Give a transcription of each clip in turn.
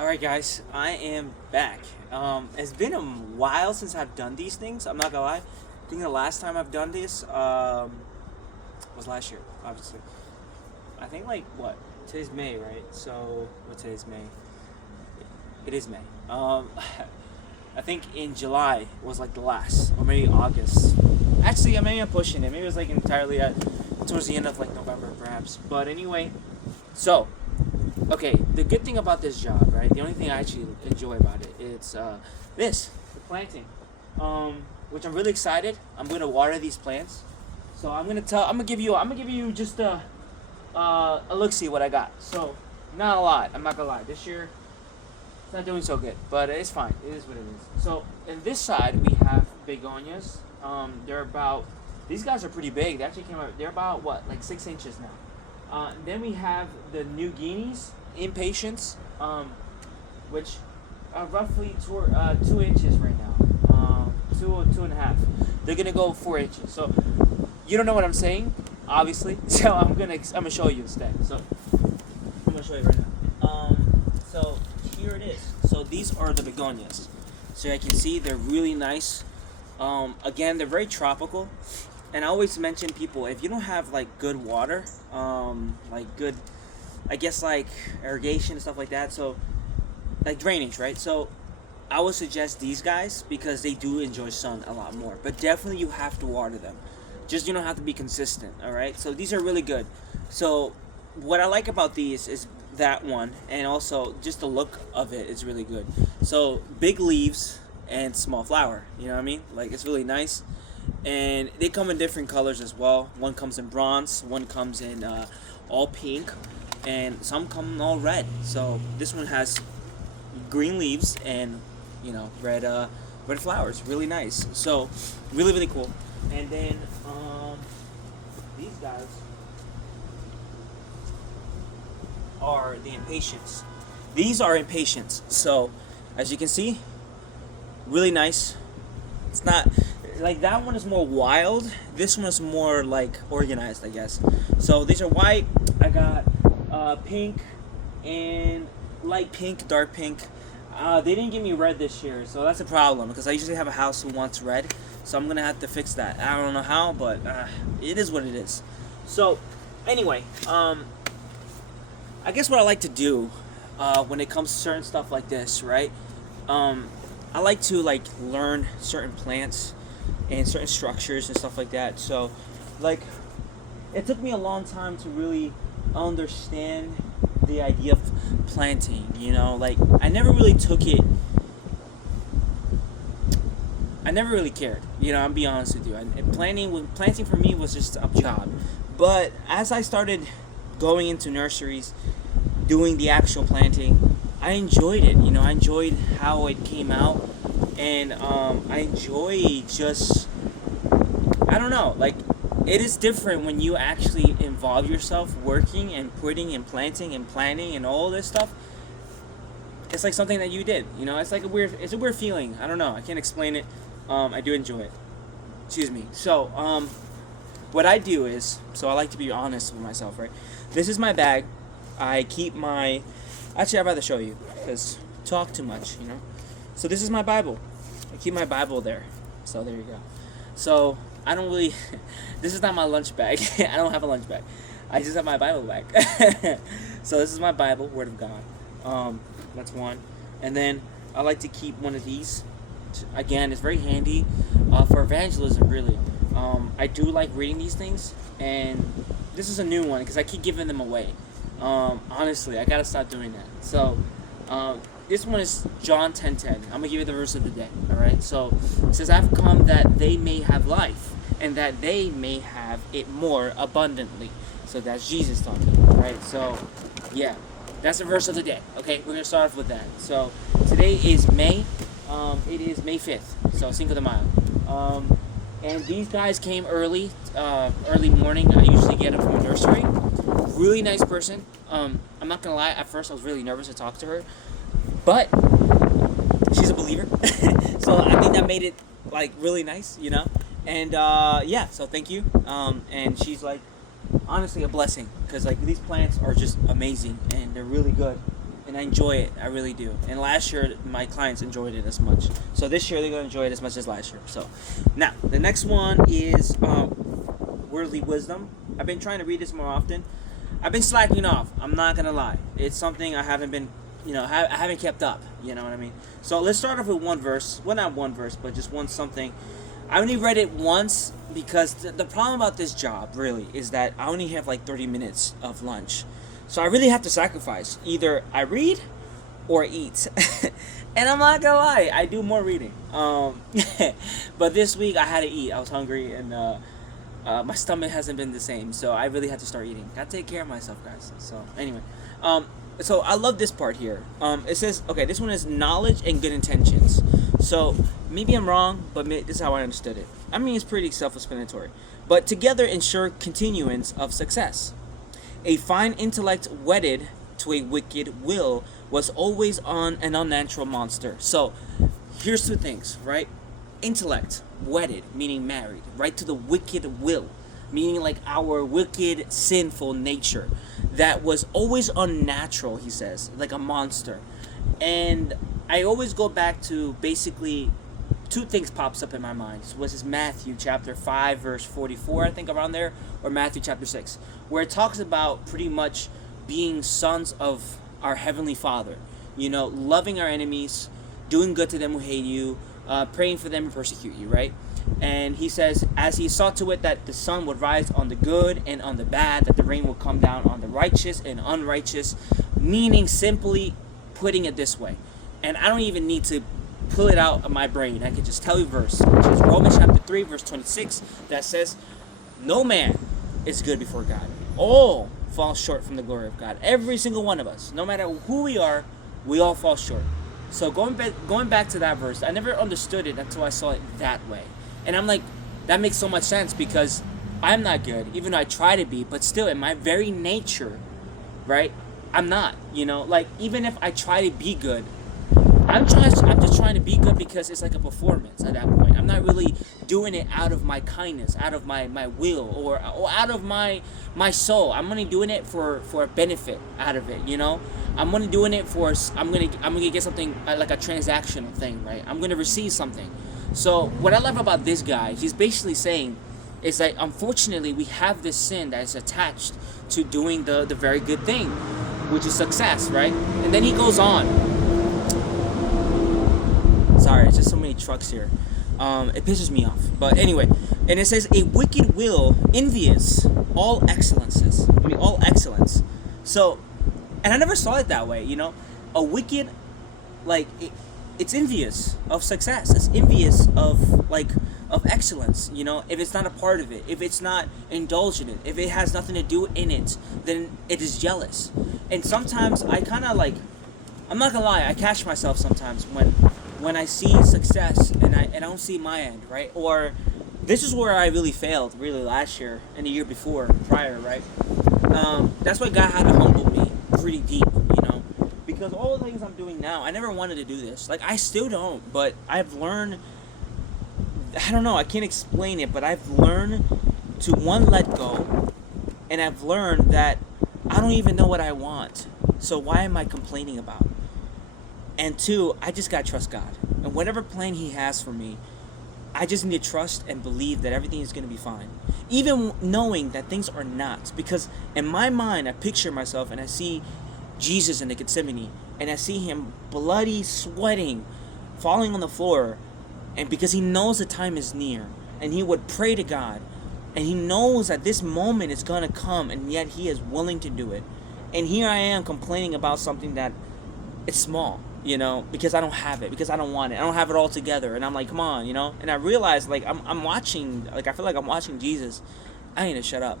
Alright guys, I am back. It's been a while since I've done these things, I'm not gonna lie. I think the last time I've done this was last year, obviously. I think like what? Today's May, right? So what today's May? It is May. I think in July was like the last, or maybe August. Actually, maybe I'm pushing it. Maybe it was like entirely towards the end of like November, perhaps. But anyway, so okay, the good thing about this job, right? The only thing I actually enjoy about it, it's the planting, which I'm really excited. I'm gonna water these plants, so I'm gonna give you just a look see what I got. So not a lot. I'm not gonna lie. This year it's not doing so good, but it's fine. It is what it is. So in this side we have begonias. They're about these guys are pretty big. They actually came out. They're about what, like 6 inches now. Then we have the New Guineas impatiens, which are roughly 2 inches right now, 2.5. They're gonna go 4 inches. So you don't know what I'm saying, obviously. So I'm gonna show you instead. So I'm gonna show you right now. So here it is. So these are the begonias. So I can see they're really nice. Again, they're very tropical. And I always mention people, if you don't have like good water, like good, I guess like irrigation and stuff like that, so like drainage, right? So I would suggest these guys because they do enjoy sun a lot more. But definitely you have to water them. Just you don't have to be consistent, all right? So these are really good. So what I like about these is that one, and also just the look of it is really good. So big leaves and small flower, you know what I mean? Like it's really nice. And they come in different colors as well. One comes in bronze, one comes in all pink, and some come in all red. So this one has green leaves and red flowers. Really nice. So really cool. And then these guys are the impatiens. These are impatiens. So as you can see, really nice. It's not like that one is more wild. This one is more like organized, I guess. So these are white. I got pink and light pink, dark pink. They didn't give me red this year, so that's a problem because I usually have a house who wants red. So I'm gonna have to fix that. I don't know how, but it is what it is. So anyway, I guess what I like to do when it comes to certain stuff like this, right? I like to like learn certain plants and certain structures and stuff like that. So like it took me a long time to really understand the idea of planting, like I never really cared, I'm being honest with you. And planting for me was just a job. But as I started going into nurseries, doing the actual planting, I enjoyed it. I enjoyed how it came out, and I enjoy just, I don't know, like it is different when you actually involve yourself working and putting and planting and planning and all this stuff. It's like something that you did. It's like it's a weird feeling. I don't know. I can't explain it. I do enjoy it. Excuse me. So what I do is, so I like to be honest with myself, right? This is my bag. I keep my. Actually, I'd rather show you because talk too much, So this is my Bible. I keep my Bible there. So there you go. So I don't really. This is not my lunch bag. I don't have a lunch bag. I just have my Bible bag. So this is my Bible, Word of God. That's one. And then I like to keep one of these. Again, it's very handy for evangelism, really. I do like reading these things, and this is a new one because I keep giving them away. Honestly, I gotta stop doing that. So, this one is John 10:10. I'm gonna give you the verse of the day. All right. So it says, "I've come that they may have life, and that they may have it more abundantly." So that's Jesus talking. Right. So, yeah, that's the verse of the day. Okay, we're gonna start off with that. So today is May. It is May 5th. So Cinco de Mayo. And these guys came early morning. I usually get them from a nursery. Really nice person. I'm not gonna lie, at first I was really nervous to talk to her, but she's a believer. So I think that made it like really nice, and yeah, so thank you. And she's like honestly a blessing because like these plants are just amazing and they're really good. and I enjoy it. I really do. And last year, my clients enjoyed it as much. So this year, they're going to enjoy it as much as last year. So now, the next one is Worldly Wisdom. I've been trying to read this more often. I've been slacking off. I'm not going to lie. It's something I haven't been, I haven't kept up. You know what I mean? So let's start off with one verse. Well, not one verse, but just one something. I only read it once because the problem about this job, really, is that I only have like 30 minutes of lunch. So I really have to sacrifice. Either I read or eat. And I'm not gonna lie, I do more reading. But this week I had to eat. I was hungry and my stomach hasn't been the same. So I really had to start eating. Gotta take care of myself, guys. So anyway. So I love this part here. It says, okay, this one is knowledge and good intentions. So maybe I'm wrong, but this is how I understood it. I mean, it's pretty self-explanatory. But together ensure continuance of success. A fine intellect wedded to a wicked will was always on an unnatural monster. So here's two things, right? Intellect, wedded, meaning married, right, to the wicked will, meaning like our wicked, sinful nature that was always unnatural, he says, like a monster. And I always go back to basically two things pops up in my mind. So this is Matthew chapter 5 verse 44, I think, around there, or Matthew chapter 6, where it talks about pretty much being sons of our Heavenly Father, loving our enemies, doing good to them who hate you, praying for them who persecute you, right? And he says, as he saw to it that the sun would rise on the good and on the bad, that the rain would come down on the righteous and unrighteous, meaning simply putting it this way. And I don't even need to pull it out of my brain. I can just tell you verse, which is Romans chapter 3 verse 26, that says, no man is good before God. All fall short from the glory of God. Every single one of us, no matter who we are, we all fall short. So going back to that verse, I never understood it until I saw it that way. And I'm like, that makes so much sense, because I'm not good, even though I try to be, but still in my very nature, right, I'm not, like, even if I try to be good, I'm just trying to be good because it's like a performance at that point. I'm not really doing it out of my kindness, out of my will, or out of my soul. I'm only doing it for a benefit out of it, I'm only doing it for, I'm gonna get something, like a transactional thing, right? I'm gonna receive something. So what I love about this guy, he's basically saying, is that unfortunately we have this sin that is attached to doing the very good thing, which is success, right? And then he goes on. Sorry, it's just so many trucks here. It pisses me off. But anyway, and it says, a wicked will envious all excellences. All excellence. So, and I never saw it that way, A wicked, like, it's envious of success. It's envious of excellence, if it's not a part of it, if it's not indulged in it, if it has nothing to do in it, then it is jealous. And sometimes I kind of I'm not gonna lie, I catch myself sometimes when I see success and I don't see my end, right? Or this is where I really failed, really last year and the year before, prior, right? That's why God had to humble me pretty deep, because all the things I'm doing now, I never wanted to do this. Like, I still don't, but I've learned, I don't know, I can't explain it, but I've learned to, one, let go, and I've learned that I don't even know what I want, so why am I complaining about? And two, I just gotta trust God. And whatever plan He has for me, I just need to trust and believe that everything is gonna be fine. Even knowing that things are not. Because in my mind, I picture myself and I see Jesus in the Gethsemane. And I see Him bloody, sweating, falling on the floor. And because He knows the time is near. And He would pray to God. And He knows that this moment is gonna come. And yet He is willing to do it. And here I am complaining about something that it's small. Because I don't have it, because I don't want it. I don't have it all together. And I'm like, come on, And I realize, I'm watching, I feel like I'm watching Jesus. I need to shut up.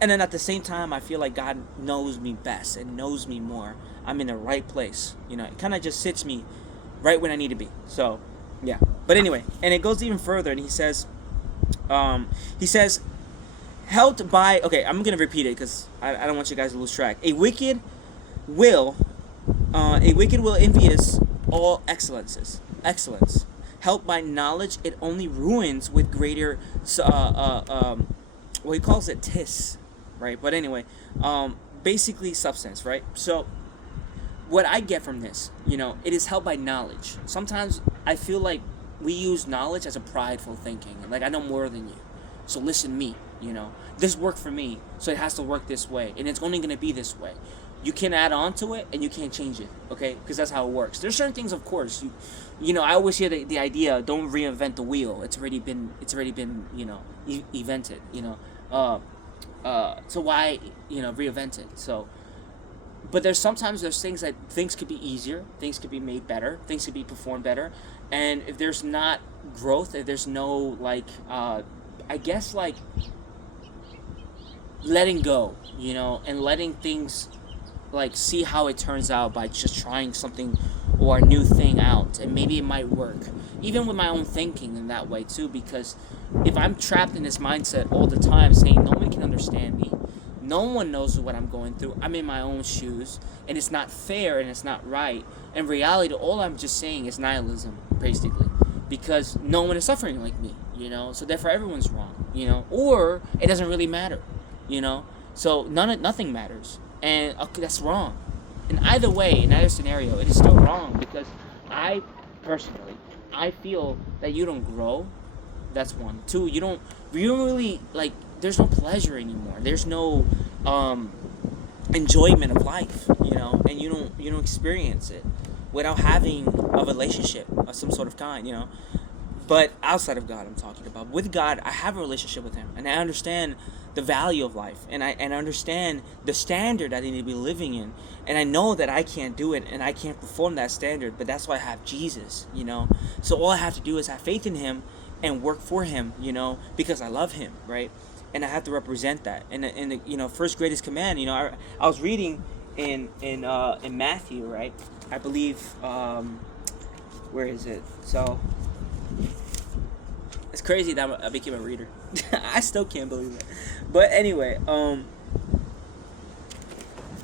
And then at the same time, I feel like God knows me best and knows me more. I'm in the right place. It kind of just sits me right when I need to be. So, yeah. But anyway, and it goes even further, and he says, helped by, okay, I'm going to repeat it because I don't want you guys to lose track. A wicked will envious all excellence. Helped by knowledge, it only ruins with greater, he calls it tis, right? But anyway, basically substance, right? So what I get from this, it is held by knowledge. Sometimes I feel like we use knowledge as a prideful thinking. Like, I know more than you, so listen to me, This worked for me, so it has to work this way, and it's only going to be this way. You can add on to it, and you can't change it, okay? Because that's how it works. There's certain things, of course. I always hear the idea, don't reinvent the wheel. It's already been invented, So why, reinvent it? So, but there's things that things could be easier, things could be made better, things could be performed better, and if there's not growth, if there's no letting go, and letting things see how it turns out by just trying something or a new thing out, and maybe it might work. Even with my own thinking in that way too, because if I'm trapped in this mindset all the time saying no one can understand me, no one knows what I'm going through, I'm in my own shoes, and it's not fair and it's not right. In reality, all I'm just saying is nihilism, basically, because no one is suffering like me, so therefore everyone's wrong, or it doesn't really matter, so nothing matters, and that's wrong. In either way, in either scenario, it is still wrong, because I feel that you don't grow. That's one. Two, you don't really there's no pleasure anymore. There's no enjoyment of life, and you don't experience it without having a relationship of some sort of kind, But outside of God, I'm talking about. With God, I have a relationship with Him, and I understand the value of life, and I understand the standard that I need to be living in, and I know that I can't do it, and I can't perform that standard, but that's why I have Jesus, So all I have to do is have faith in Him and work for Him, because I love Him, right? And I have to represent that. And the first greatest command, I was reading in Matthew, right? I believe, where is it? So it's crazy that I became a reader. I still can't believe it. But anyway,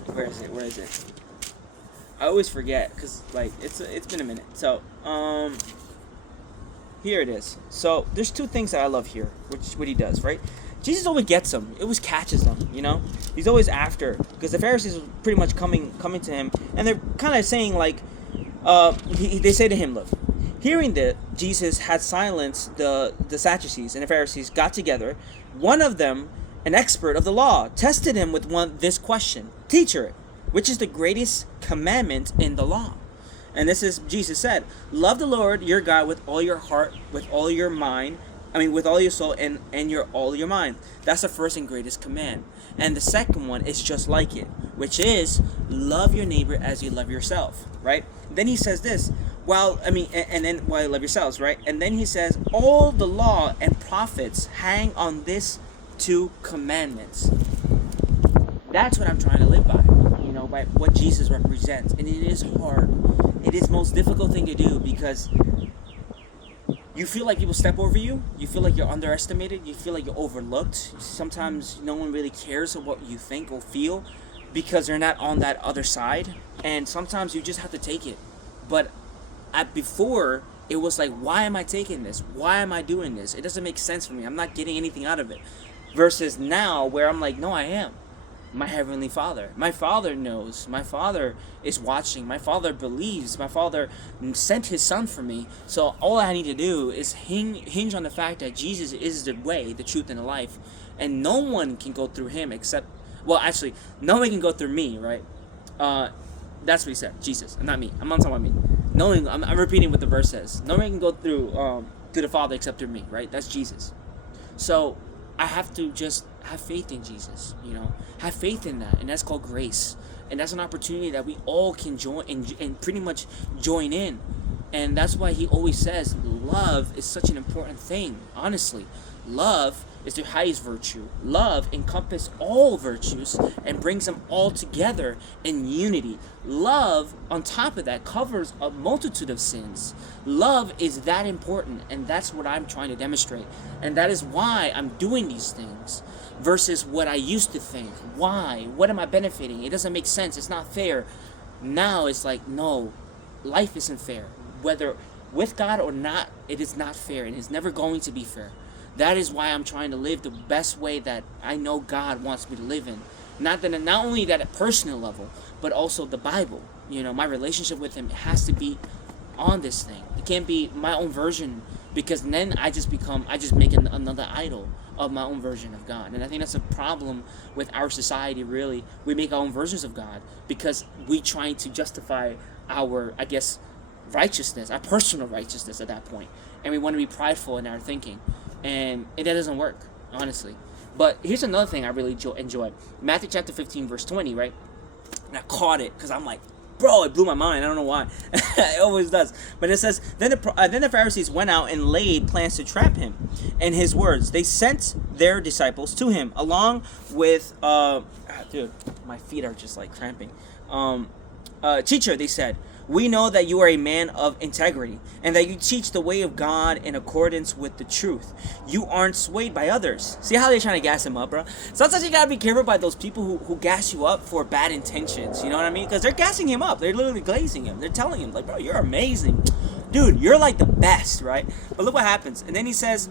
where is it? I always forget, because it's been a minute. So here it is. So there's two things that I love here, what He does, right? Jesus always gets them. It always catches them, He's always after, because the Pharisees were pretty much coming to Him, and they're kind of saying they say to Him, look, hearing that Jesus had silenced the Sadducees and the Pharisees got together, one of them, an expert of the law, tested Him with this question: Teacher, which is the greatest commandment in the law? And this is, Jesus said, love the Lord your God with all your heart, with all your mind, with all your soul and all your mind. That's the first and greatest command. And the second one is just like it, which is love your neighbor as you love yourself, right? Then He says this, and then while you love yourselves, right? And then He says, all the law and prophets hang on this two commandments. That's what I'm trying to live by, by what Jesus represents. And it is hard. It is the most difficult thing to do, because you feel like people step over you. You feel like you're underestimated. You feel like you're overlooked. Sometimes no one really cares of what you think or feel, because they're not on that other side. And sometimes you just have to take it. But before, it was like, why am I taking this? Why am I doing this? It doesn't make sense for me. I'm not getting anything out of it. Versus now, where I'm like, no, I am. My Heavenly Father. My Father knows. My Father is watching. My Father believes. My Father sent His Son for me. So all I need to do is hinge on the fact that Jesus is the way, the truth, and the life. And no one can go through Him except... Well, actually, no one can go through me, right? That's what He said. Jesus, not me. I'm not talking about me. No one, I'm repeating what the verse says. No one can go through the Father except through me, right? That's Jesus. So I have to just have faith in Jesus, have faith in that, and that's called grace, and that's an opportunity that we all can join and pretty much join in, and that's why He always says love is such an important thing. Honestly, love is the highest virtue. Love encompasses all virtues and brings them all together in unity. Love, on top of that, covers a multitude of sins. Love is that important, and that's what I'm trying to demonstrate. And that is why I'm doing these things versus what I used to think. Why? What am I benefiting? It doesn't make sense. It's not fair. Now it's like, no, life isn't fair. Whether with God or not, it is not fair, and it's never going to be fair. That is why I'm trying to live the best way that I know God wants me to live in. Not only that at personal level, but also the Bible. My relationship with Him has to be on this thing. It can't be my own version, because then I just make another idol of my own version of God. And I think that's a problem with our society, really. We make our own versions of God because we trying to justify our, I guess, righteousness, our personal righteousness at that point. And we want to be prideful in our thinking. And that doesn't work, honestly. But here's another thing I really enjoy. Matthew chapter 15, verse 20, right? And I caught it because I'm like, bro, it blew my mind. I don't know why. It always does. But it says, then the Pharisees went out and laid plans to trap him. In his words, they sent their disciples to him, along with, dude, my feet are just like cramping. Teacher, they said, we know that you are a man of integrity, and that you teach the way of God in accordance with the truth. You aren't swayed by others. See how they're trying to gas him up, bro? Sometimes you gotta be careful by those people who gas you up for bad intentions. You know what I mean? Because they're gassing him up. They're literally glazing him. They're telling him, like, bro, you're amazing. Dude, you're like the best, right? But look what happens. And then he says,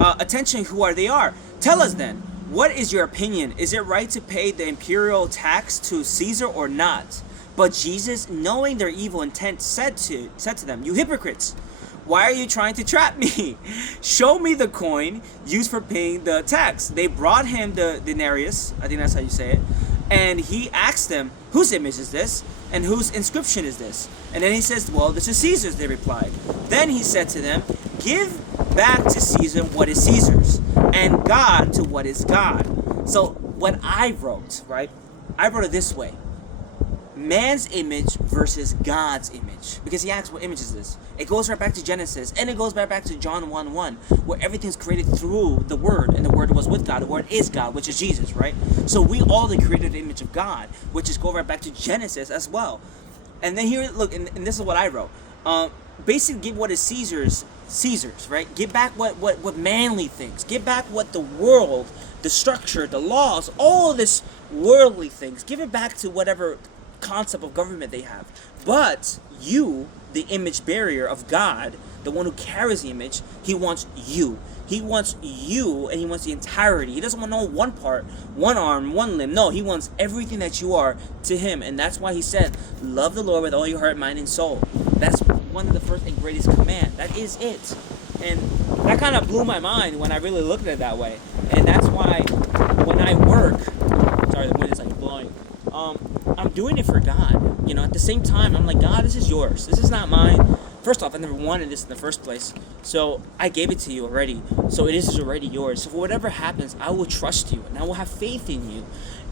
attention, who they are. Tell us then, what is your opinion? Is it right to pay the imperial tax to Caesar or not? But Jesus, knowing their evil intent, said to them, you hypocrites, why are you trying to trap me? Show me the coin used for paying the tax. They brought him the denarius, I think that's how you say it, and he asked them, whose image is this? And whose inscription is this? And then he says, well, this is Caesar's, they replied. Then he said to them, give back to Caesar what is Caesar's, and God to what is God. So what I wrote, right? I wrote it this way. Man's image versus God's image. Because he asks, what image is this? It goes right back to Genesis, and it goes right back to John 1:1, where everything's created through the Word, and the Word was with God. The Word is God, which is Jesus, right? So we all the created image of God, which is go right back to Genesis as well. And then here, look, and this is what I wrote. Basically, give what is Caesar's, right? Give back what manly things. Give back what the world, the structure, the laws, all of this worldly things. Give it back to whatever concept of government they have. But you, the image bearer of God, the one who carries the image, he wants you. He wants you, and he wants the entirety. He doesn't want no one part, one arm, one limb. No, he wants everything that you are to him. And that's why he said, love the Lord with all your heart, mind, and soul. That's one of the first and greatest command. That is it. And that kind of blew my mind when I really looked at it that way. And that's why when I work, sorry, the wind is like blowing. I'm doing it for God. At the same time, I'm like, God, this is yours. This is not mine. First off, I never wanted this in the first place. So I gave it to you already. So it is already yours. So for whatever happens, I will trust you and I will have faith in you.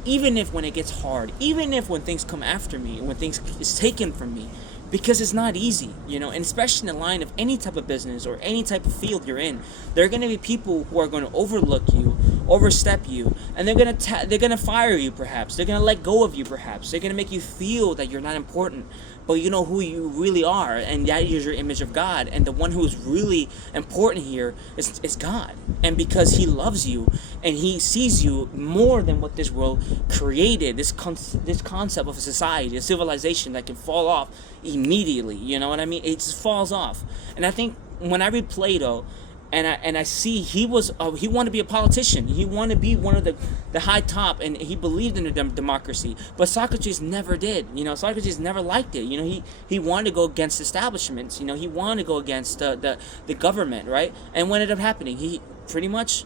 Even if when it gets hard, even if when things come after me, when things is taken from me, because it's not easy, and especially in the line of any type of business or any type of field you're in, there are going to be people who are going to overlook you, overstep you, and they're going to fire you perhaps. They're going to let go of you perhaps. They're going to make you feel that you're not important, but you know who you really are, and that is your image of God. And the one who is really important here is God. And because he loves you and he sees you more than what this world created, this concept of a society, a civilization that can fall off immediately, you know what I mean? It just falls off. And I think when I read Plato, and I see he wanted to be a politician. He wanted to be one of the high top, and he believed in the democracy. But Socrates never did. Socrates never liked it. He wanted to go against establishments. He wanted to go against the government, right? And what ended up happening? He pretty much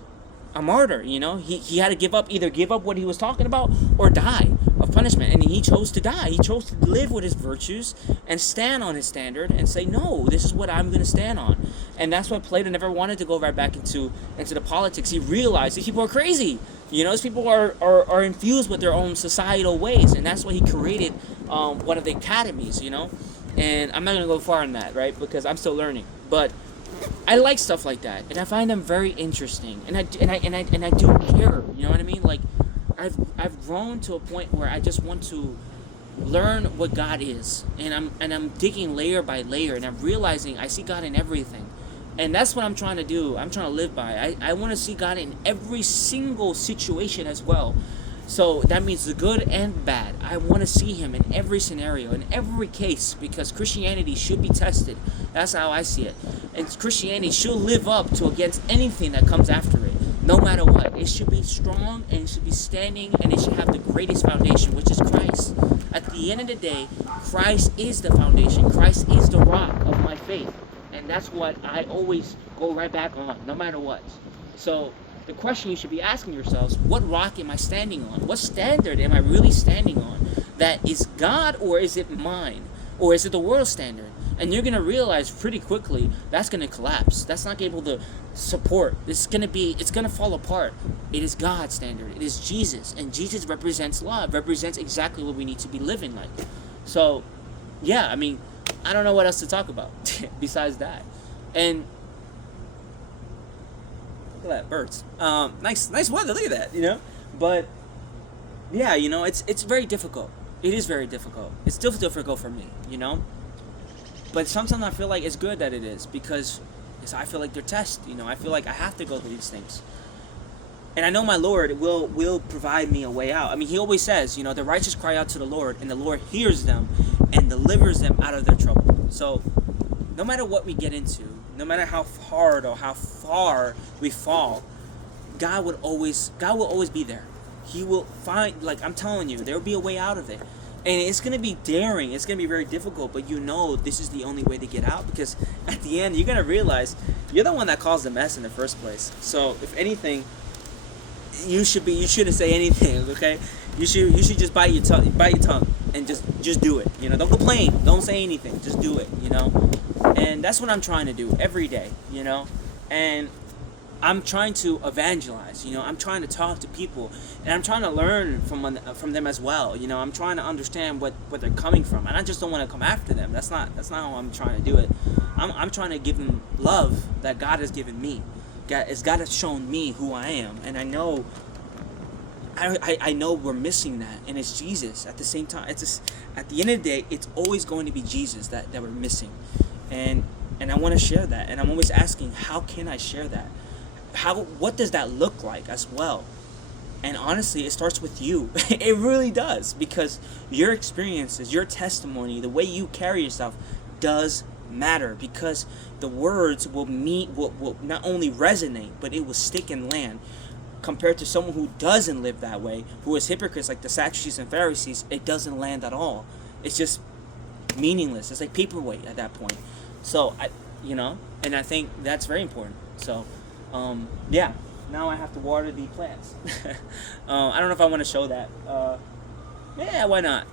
a martyr. He had to either give up what he was talking about or die of punishment, and he chose to die. He chose to live with his virtues and stand on his standard and say, no, this is what I'm going to stand on. And that's why Plato never wanted to go right back into the politics. He realized these people are crazy. These people are infused with their own societal ways, and that's why he created one of the academies. And I'm not going to go far on that, right? Because I'm still learning, but I like stuff like that, and I find them very interesting, and I do care. You know what I mean? Like, I've grown to a point where I just want to learn what God is, and I'm digging layer by layer, and I'm realizing I see God in everything, and that's what I'm trying to do. I'm trying to live by. I want to see God in every single situation as well. So that means the good and bad. I want to see him in every scenario, in every case, because Christianity should be tested. That's how I see it. And Christianity should live up to against anything that comes after it. No matter what, it should be strong and it should be standing and it should have the greatest foundation, which is Christ. At the end of the day, Christ is the foundation. Christ is the rock of my faith. And that's what I always go right back on, no matter what. So the question you should be asking yourselves, what rock am I standing on? What standard am I really standing on? That is God, or is it mine? Or is it the world standard? And you're going to realize pretty quickly that's going to collapse. That's not able to support. It's going to fall apart. It is God's standard. It is Jesus. And Jesus represents love, represents exactly what we need to be living like. So, yeah, I mean, I don't know what else to talk about besides that. And look at that, birds. Nice weather, look at that, you know? But, yeah, you know, it's very difficult. It is very difficult. It's still difficult for me, you know? But sometimes I feel like it's good that it is, because I feel like they're tests, you know? I feel like I have to go through these things. And I know my Lord will provide me a way out. I mean, he always says, you know, the righteous cry out to the Lord, and the Lord hears them and delivers them out of their trouble. So no matter what we get into, no matter how hard or how far we fall, God will always be there. He will find, like I'm telling you, there will be a way out of it. And it's going to be daring. It's going to be very difficult, but you know this is the only way to get out, because at the end, you're going to realize you're the one that caused the mess in the first place. So if anything, you shouldn't say anything, okay? You should just bite your tongue and just do it. You know, don't complain. Don't say anything. Just do it, you know? And that's what I'm trying to do every day, you know? And I'm trying to evangelize, you know. I'm trying to talk to people, and I'm trying to learn from them as well, you know. I'm trying to understand what they're coming from, and I just don't want to come after them. That's not how I'm trying to do it. I'm trying to give them love that God has given me. God has shown me who I am, and I know we're missing that, and it's Jesus at the same time. It's just, at the end of the day, it's always going to be Jesus that we're missing, and I want to share that, and I'm always asking, how can I share that? What does that look like as well? And honestly, it starts with you. It really does, because your experiences, your testimony, the way you carry yourself does matter, because the words will not only resonate, but it will stick and land. Compared to someone who doesn't live that way, who is hypocrites like the Sadducees and Pharisees, it doesn't land at all. It's just meaningless. It's like paperweight at that point. So and I think that's very important. So yeah, now I have to water the plants. I don't know if I want to show that. Yeah, why not?